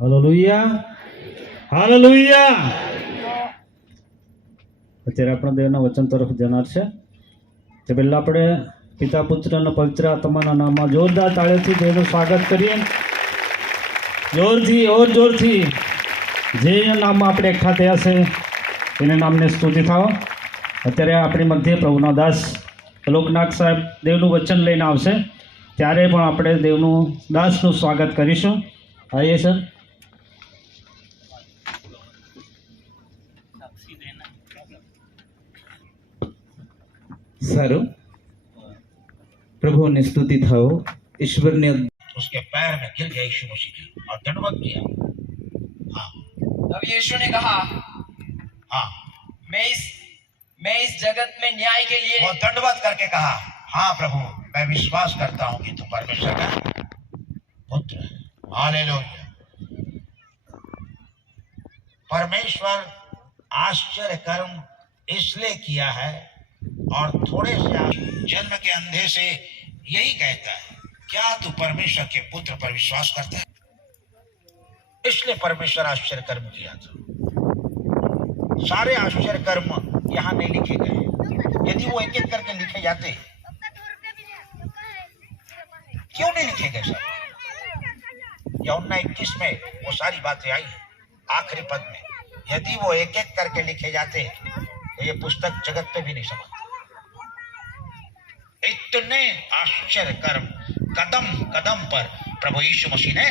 Hallelujah hallelujah. અત્યારે આપણા દેવના વચન તરફ જનાર છે તે પહેલા આપણે પિતા પુત્ર અને પવિત્ર આત્માના નામમાં જોરદાર તાળીઓથી દેવનું સ્વાગત કરીએ. જોરથી ઓર જોરથી જે નામમાં આપણે એકઠા થયા છે એને નામને સ્તુતિ થાવ. અત્યારે આપણી મધ્યે પ્રભુના દાસ લોકનાથ સાહેબ દેવનું વચન લઈને આવશે ત્યારે પણ આપણે દેવનું દાસનું સ્વાગત કરીશું. આવીએ સર. सारो प्रभु ने स्तुति थाओ ईश्वर ने उसके पैर में गिर गया यीशु मसीह की और दंडवत किया। हाँ तब यीशु ने कहा, हाँ, मैं इस जगत में न्याय के लिए वो दंडवत करके कहा, हाँ प्रभु, मैं विश्वास करता हूं कि तुम परमेश्वर का पुत्र है। हालेलुया। परमेश्वर आश्चर्य कर्म इसलिए किया है और थोड़े से जन्म के अंधे से यही कहता है, क्या तू परमेश्वर के पुत्र पर विश्वास करता है? इसलिए परमेश्वर आश्चर्य कर्म किया था। सारे आश्चर्य कर्म यहाँ नहीं लिखे गए। यदि वो एक एक करके लिखे जाते, क्यों नहीं लिखे गए सर? यूहन्ना 21 में वो सारी बातें आई आखिरी पद में। यदि वो एक एक करके लिखे जाते तो ये पुस्तक जगत पे भी नहीं समझती। इतने आश्चर्य कर्म कदम कदम पर प्रभु यीशु मसीह ने